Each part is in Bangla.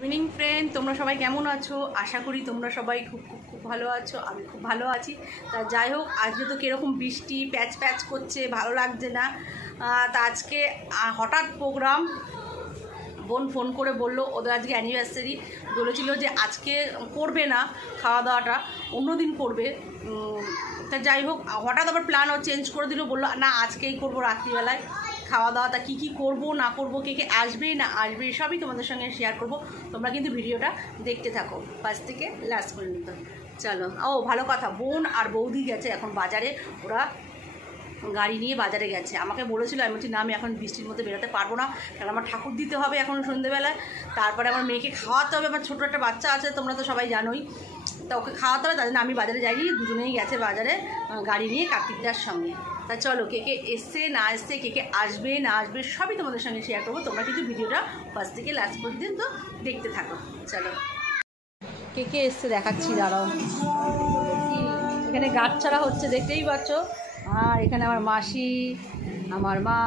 ইভিনিং ফ্রেন্ড, তোমরা সবাই কেমন আছো? আশা করি তোমরা সবাই খুব খুব খুব ভালো আছো। আমি খুব ভালো আছি। তা যাই হোক, আজকে তো কীরকম বৃষ্টি প্যাচ প্যাচ করছে, ভালো লাগছে না। তা আজকে হঠাৎ প্রোগ্রাম, বোন ফোন করে বললো ওদের আজকে অ্যানিভার্সারি, বলেছিল যে আজকে করবে না খাওয়া দাওয়াটা, অন্য দিন করবে। তা যাই হোক, হঠাৎ আবার প্ল্যান চেঞ্জ করে দিল, বললো না আজকেই করবো রাত্রিবেলায় খাওয়া দাওয়াটা। কী কী করবো না করবো, কে কে আসবে না আসবে সবই তোমাদের সঙ্গে শেয়ার করব। তোমরা কিন্তু ভিডিওটা দেখতে থাকো ফার্স্ট থেকে লাস্ট পর্যন্ত। চলো। ও ভালো কথা, বোন আর বৌদি গেছে এখন বাজারে, ওরা গাড়ি নিয়ে বাজারে গেছে। আমাকে বলেছিল, আমি বলছি না আমি এখন বৃষ্টির মধ্যে বেরোতে পারবো না, কারণ আমার ঠাকুর দিতে হবে এখন সন্ধ্যেবেলায়, তারপরে আমার মেয়েকে খাওয়াতে হবে, আমার ছোটো একটা বাচ্চা আছে তোমরা তো সবাই জানোই, তা ওকে খাওয়াতে হবে। তার জন্য আমি বাজারে যাইনি, দুজনেই গেছে বাজারে গাড়ি নিয়ে কার্তিকদার সঙ্গে। তা চলো, কে কে এসছে না এসছে, কে কে আসবে না আসবে সবই তোমাদের সঙ্গে শেয়ার করবো। তোমরা কিন্তু ভিডিওটা ফার্স্ট থেকে লাস্ট পর্যন্ত দেখতে থাকো। চলো, কে কে এসছে দেখাচ্ছি, দাঁড়াও। এখানে গাছ ছাড়া হচ্ছে, দেখতেই পাচ্ছ। আর এখানে আমার মাসি, আমার মা,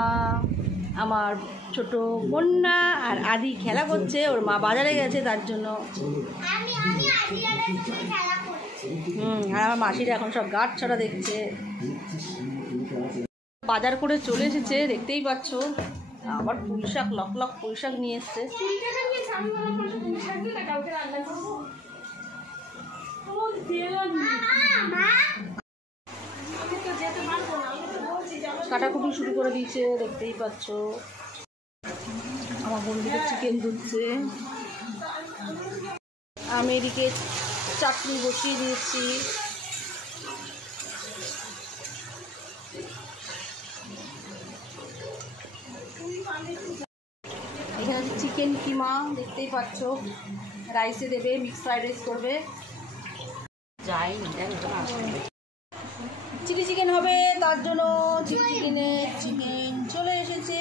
আমার ছোট কন্যা আর আদি খেলা করছে, ওর মা বাজারে গেছে তার জন্য। আর আমার মাসিরা এখন সব গাছ ছাড়া দেখছে, বাজার করে চলে এসেছে, দেখতেই পাচ্ছ। আবার পুঁই শাক, লক লক পুঁই শাক নিয়ে এসছে। কাটাকুটি শুরু করে দিয়েছে, দেখতেই পাচ্ছ। আমার বন্ধুকে চিকেন ধুচ্ছে, আমি এদিকে চাটনি বসিয়ে দিয়েছি। এখানে হচ্ছে চিকেন কিমা, দেখতেই পাচ্ছ। রাইসে দেবে, মিক্স ফ্রাইড রাইস করবে। চিলি চিকেন হবে, তার জন্য চিলি চিকেনে চিকেন চলে এসেছে।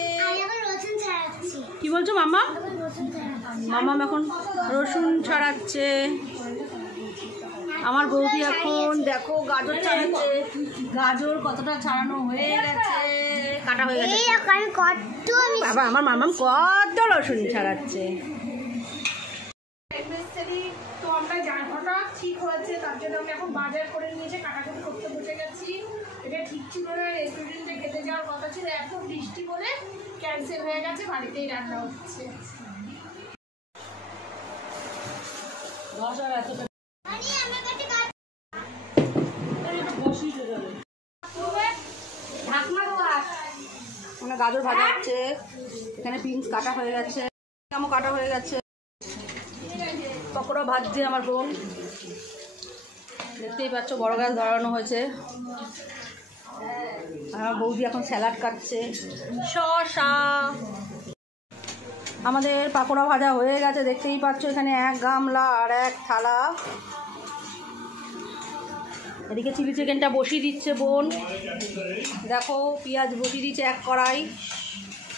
কি বলছো মামা? মামা এখন রসুন ছাড়াচ্ছে। আমার বৌদি এখন দেখো গাজর ছাড়াচ্ছে, গাজর কতটা ছাড়ানো হয়ে গেছে, কাটা হয়ে গেছে। বাবা, আমার মামাম কত রসুন ছাড়াচ্ছে। তো আমরা হঠাৎ ঠিক হয়েছে, তার জন্য আমি এখন বাজার করে নিয়েছে, কাটাকুটি করতে বসে গেছি। এটা ঠিক ছিল না, রেস্টুরেন্টে খেতে যাওয়ার কথা ছিল, এত বৃষ্টি বলে ক্যান্সেল হয়ে গেছে, বাড়িতেই রান্না হচ্ছে। গাজর ভাজা হচ্ছে, এখানে বিনস কাটা হয়ে গেছে, কেমন কাটা হয়ে গেছে, পকোড়া ভাজছে আমার বোন, দেখতেই পাচ্ছ। বড় গাছ ধরানো হয়েছে। আমার বৌদি এখন স্যালাড কাটছে, শসা। আমাদের পাকোড়া ভাজা হয়ে গেছে, দেখতেই পাচ্ছ। এখানে এক গামলা আর এক থালা। এদিকে চিলি চিকেনটা বসিয়ে দিচ্ছে বোন, দেখো। পেঁয়াজ বসিয়ে দিচ্ছে এক কড়াই,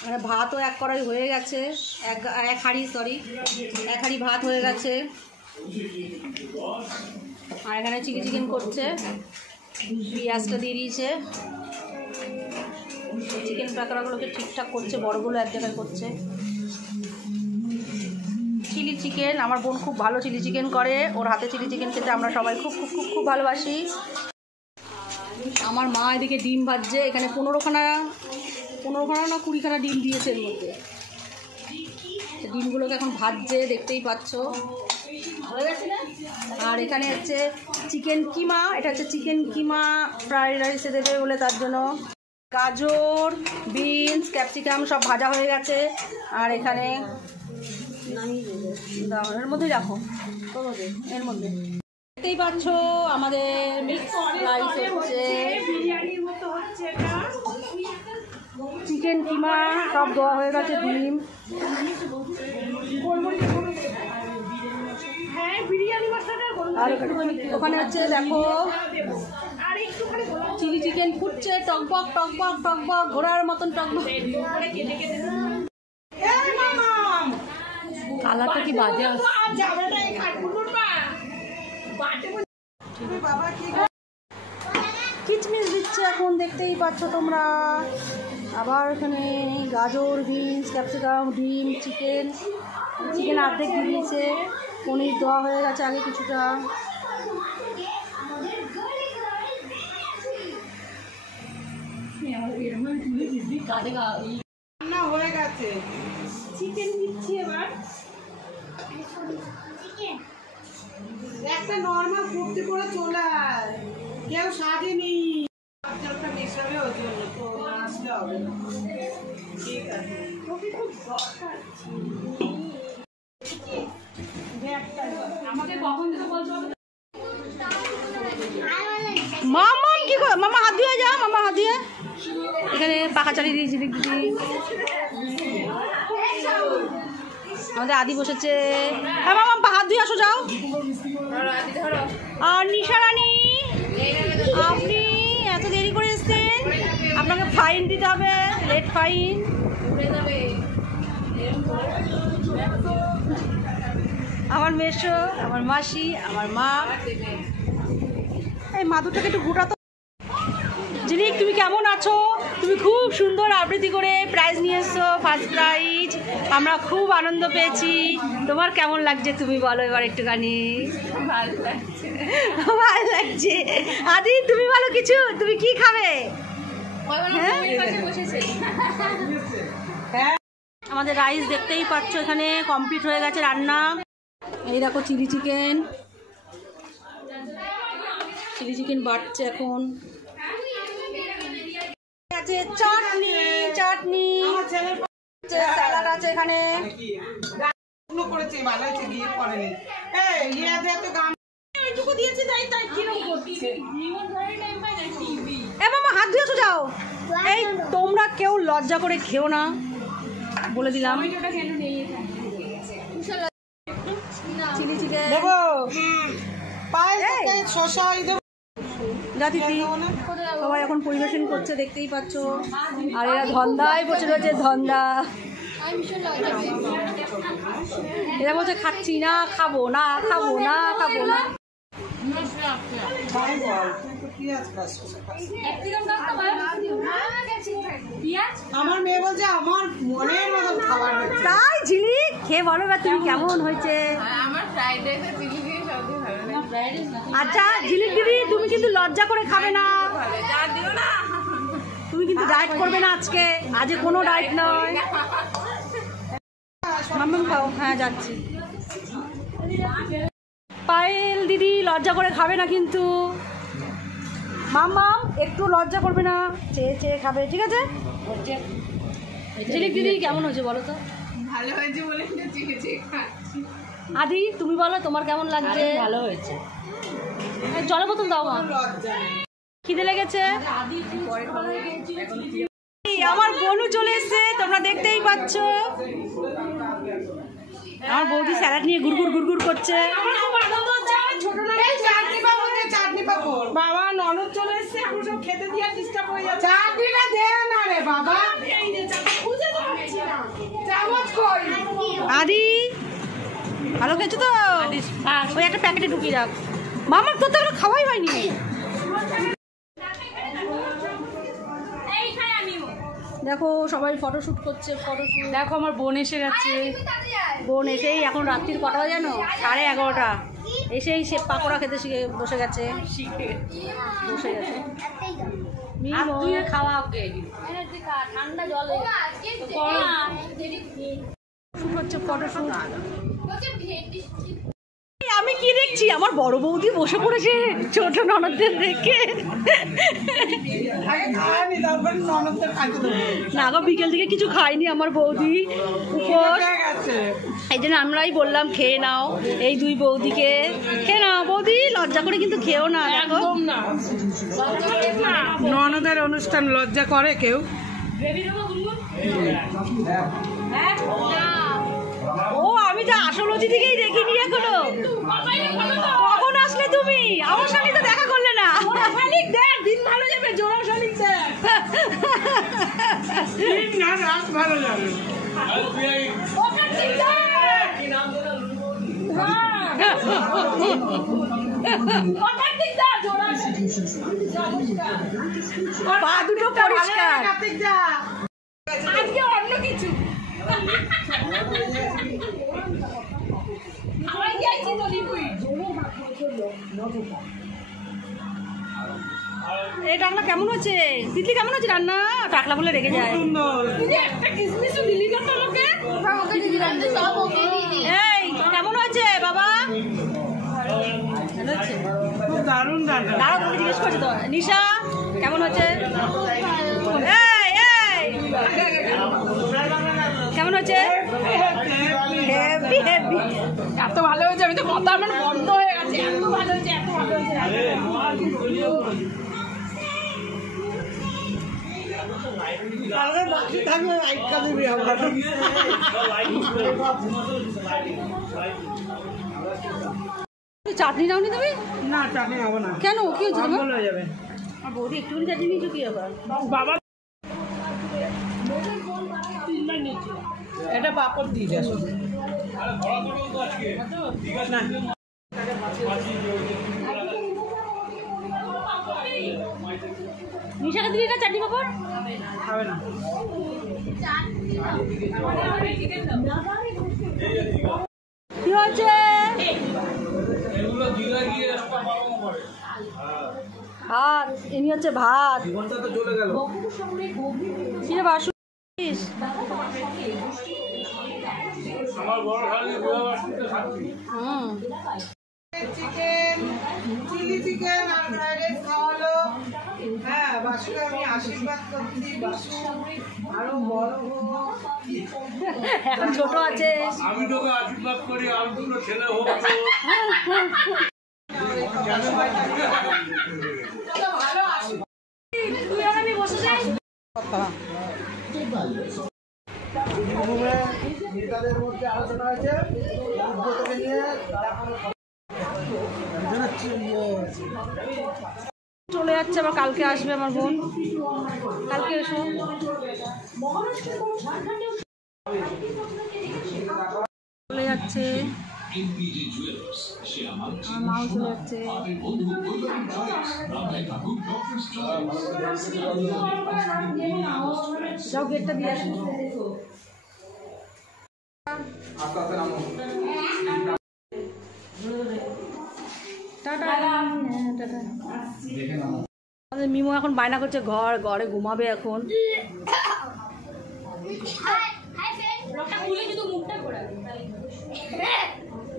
মানে ভাতও এক কড়াই হয়ে গেছে, এক হাঁড়ি ভাত হয়ে গেছে। আর এখানে চিলি চিকেন করছে, পেঁয়াজটা দিয়ে দিয়েছে। চিকেন পাকোড়াগুলোকে ঠিকঠাক করছে, বড়গুলো এক জায়গায় করছে। চিলি চিকেন, আমার বোন খুব ভালো চিলি চিকেন করে, ওর হাতে চিলি চিকেন খেতে আমরা সবাই খুব খুব খুব খুব ভালোবাসি। আমার মা এদিকে ডিম ভাজছে, এখানে 15খানা না 20খানা ডিম দিয়েছে এর মধ্যে। ডিমগুলোকে এখন ভাজছে, দেখতেই পাচ্ছ। আর এখানে হচ্ছে চিকেন কিমা, এটা হচ্ছে চিকেন কিমা ফ্রাইড রাইসে দেবে বলে, তার জন্য গাজর, বিনস, ক্যাপসিকাম সব ভাজা হয়ে গেছে। আর এখানে এর মধ্যে রাখো, এর মধ্যে দেখতেই পাচ্ছ আমাদের মিক্স রাইস হচ্ছে, চিকেন কিমা সব দেওয়া হয়ে গেছে, ডিম। আর ওখানে হচ্ছে দেখো চিলি চিকেন ফুটছে, টকবক টকবক টকবক, ঘোড়ার মতন টকবক। কালারটা কি বাজে আসছে। কিচমিচ দিচ্ছে এখন, দেখতেই পাচ্ছ তোমরা। আবার এখানে গাজর, বিনস, ক্যাপসিকাম, ডিম, চিকেন চিকেন অর্ধেক দিয়ে দিয়েছে, পনির দেওয়া হয়ে গেছে আগে কিছুটা। রান্না হয়ে গেছে, চিকেন দিচ্ছি এবার। একটা নর্মাল কুর্তি করে চলে আয়, কেউ সাজেনি। জলটা মেশাবে ওই জন্য তো আসতে হবে না। ঠিক আছে, তোকে খুব দরকার। আমাকে কখন দিতে বলছো? মামা কি কর, মামা হাত দিয়ে যা, মামা হাত দিয়ে। এখানে পাখা চালিয়ে দিয়েছি দিদি। আমাদের আদি বসেছে। হ্যাঁ মামা হাত দিয়ে আসো, যাও। আর নিশা রানী, আপনি এত দেরি করে এসছেন, আপনাকে ফাইন দিতে হবে, লেট ফাইন। আমার মেশো, আমার মাসি, আমার মা। এই মাদুরটাকে একটু গোটাতো। ঝিলিক তুমি কেমন আছো? তুমি খুব সুন্দর আবৃত্তি করে প্রাইজ নিয়ে এসছো, ফার্স্ট প্রাইজ। আমরা খুব আনন্দ পেয়েছি। তোমার কেমন লাগছে তুমি বলো এবার একটুখানি। ভালো লাগছে, ভালো লাগছে। আদি তুমি বলো কিছু, তুমি কি খাবে? আমাদের রাইস দেখতেই পাচ্ছ এখানে কমপ্লিট হয়ে গেছে রান্না। এই দেখো চিলি চিকেন, চিলি চিকেন বাটছে এখন। আছে চাটনি, চাটনি, স্যালাড আছে এখানে। হাত ধুয়েছো যাও। এই তোমরা কেউ লজ্জা করে খেও না, বলে দিলাম। চিলি চিকেন দেবো, সবাই এখন পরিবেশন করছে দেখতেই পাচ্ছ। আর এরা ধন্দায় বসে রয়েছে, ধন্দা। এরা বলছে খাচ্ছি না, খাবো না, খাবো না, খাবো না। আমার মেয়ে বলছে আমার মনের মতন খাবার হয়েছে। তাই ঝিলি খেয়ে বলো বা তুমি কেমন হয়েছে। আচ্ছা ঝিলিক দিদি তুমি কিন্তু লজ্জা করে খাবে না, তুমি কিন্তু ডায়েট করবে না আজকে, আজ কোনো ডায়েট নয়। মাম্মাম খাও। হ্যাঁ যাচ্ছি। পায়েল দিদি লজ্জা করে খাবে না কিন্তু, মাম্মাম একটু লজ্জা করবে না, চেয়ে চেয়ে খাবে, ঠিক আছে? ঝিলিক দিদি কেমন হয়েছে বলো তো? ভালো হয়েছে বলে চেয়ে চেয়ে খাচ্ছি। আদি তুমি বলো তোমার কেমন লাগছে? ভালো হয়েছে। জলের বোতল দাও মা, খিদে লেগেছে। আমার বোনও চলে এসছে, তোমরা দেখতেই পাচ্ছ। আমার বৌদি স্যালাড নিয়ে গুড়গুড় গুড়গুড় করছে। বাবা ননদ চলে এসছে, এখন সব খেতে দিয়ে ডিস্টার্ব হয়ে যাচ্ছে। চাটনিটা দে না রে বাবা, খুঁজে তো পাচ্ছি না চামচ কই। আদি ভালো খেয়েছো তো? ওই একটা প্যাকেটে ঢুকিয়ে রাখ। মামার তোর তো এগুলো খাওয়াই হয়নি। দেখো সবাই ফটোশ্যুট করছে, ফটোশ্যুট। দেখো আমার বোন এসে গেছে। বোন এসেই এখন রাত্রির কটা বাজে জানো? 11:30। এসেই সে পাকোড়া খেতে শিখে বসে গেছে, বসে গেছে। খাওয়া ঠান্ডা জল হচ্ছে, ফটোশ্যুট। আমি কি দেখছি, আমার বড় বৌদি বসে পড়েছে ছোট ননদদের দেখে। না গো বিকেল থেকে কিছু খাইনি আমার বৌদি, উপোস। এই জন্য আমরাই বললাম খেয়ে নাও, এই দুই বৌদিকে খেয়ে নাও। বৌদি লজ্জা করে কিন্তু খেও না, দেখো ননদের অনুষ্ঠান লজ্জা করে কেউ? ও আমি তো আসলজি থেকেই দেখিনি এখনো। কখন আসলে তুমি? আমার সঙ্গে তো দেখা করলে না। দিন ভালো যাবে, জোড়া শালিক দেখ। দিন না রাত ভালো যাবে। পা দুটো পরিষ্কার। আজকে অন্য কিছু এই টাকলা কেমন হচ্ছে? তিতলি কেমন হচ্ছে রান্না? টাকলা বলে রেগে যায়। এই কেমন হয়েছে বাবা? দারুণ রান্না। দাঁড়াও, তোকে জিজ্ঞেস করছি তো। নিশা কেমন হচ্ছে? কেমন হচ্ছে? Heavy heavy. এত ভালো হয়েছে, আমি তো কথা আমার বন্ধ হয়ে গেছে। এত ভালো হয়েছে, এত ভালো হয়েছে। চাটনি নাও নি তুমি? না চাটনি হবে না। কেন, কি হচ্ছে তোমার? হয়ে যাবে। আর বৌদি একটুখানি চাটনি নিয়েছো কি আবার? বাবা এটা পাপড় দিয়ে দেয় না। নিশাকে দিবি না চাটনি পাপড়? খাবে না। কি হয়েছে? ভাত, এমনি হচ্ছে ভাত। কি রে বাসু? চিকেন, চিলি চিকেন আর ফ্রাইড রাইস খাওয়ালো। হ্যাঁ, বাসুকে আমি আশীর্বাদ করছি, বাসু আরো বড় হোক। এখন ছোট আছে। আমি তোকে আশীর্বাদ করি, আর দুটো ছেলে হোক। তুই আর আমি বসে যাই। নেতাদের মধ্যে আলোচনা হয়েছে উদ্যোগকে নিয়ে চলে যাচ্ছে, আবার কালকে আসবে আমার বোন। কালকে এসো। চলে যাচ্ছে, আমার মাও চলে যাচ্ছে। যাও গেটটা দিয়ে আসো। টাটা। আমাদের মিমো এখন বায়না করছে ঘরে ঘুমাবে এখন।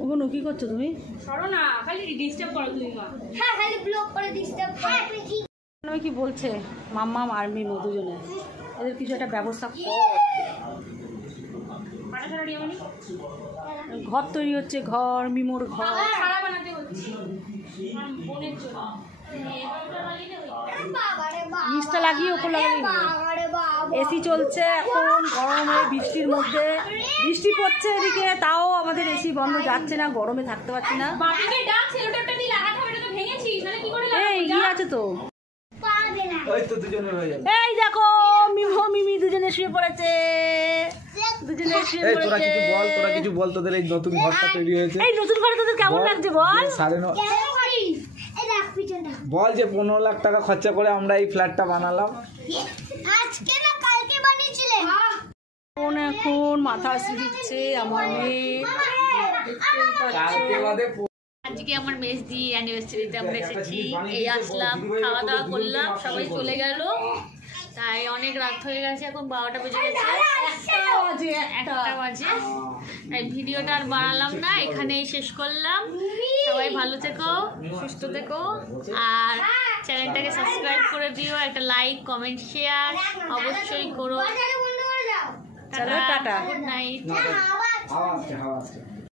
ওগুলো কি করছো তুমি? আমি কি বলছে মাম্মা আর মিমো দুজনে, এদের কিছু একটা ব্যবস্থা কর। ঘর তৈরি হচ্ছে, ঘর মিমোর ঘর। নিচটা লাগিয়ে ওপর লাগালে এসি চলছে এখন গরমে, বৃষ্টির মধ্যে। বৃষ্টি পড়ছে এদিকে, তাও আমাদের এসি বন্ধ যাচ্ছে না, গরমে থাকতে পারছি না। এই ইয়ে আছে তো, এই দেখো মিমো মিমি দুজনে শুয়ে পড়েছে। দুজনে শুয়ে পড়েছে। তোরা কিছু বল, তোদের এই নতুন ঘরটা তৈরি হয়েছে। এই নতুন ঘরে তোদের কেমন লাগছে বল? 9.5 বল যে 15 লাখ টাকা খরচা করে আমরা এই ফ্ল্যাটটা বানালাম। আজকে না কালকে বানিয়েছিলে? কোন এখন মাথা আসি দিচ্ছে আমার মেয়ে, দেখতেই পাচ্ছ। আজকে আমার মেজদি অ্যানিভার্সারিতে আমরা এসেছি, এই আসলাম, খাওয়া দাওয়া করলাম, সবাই চলে গেল, তাই অনেক রাত হয়ে গেছে, এখন 12টা বেজে গেছে, 1টা বাজে। তাই ভিডিওটা আর বাড়ালাম না, এখানেই শেষ করলাম। সবাই ভালো থেকো, সুস্থ থেকো, আর চ্যানেলটাকে সাবস্ক্রাইব করে দিও, একটা লাইক কমেন্ট শেয়ার অবশ্যই করো। চলো টাটা, গুড নাইট। হাওয়া আসছে।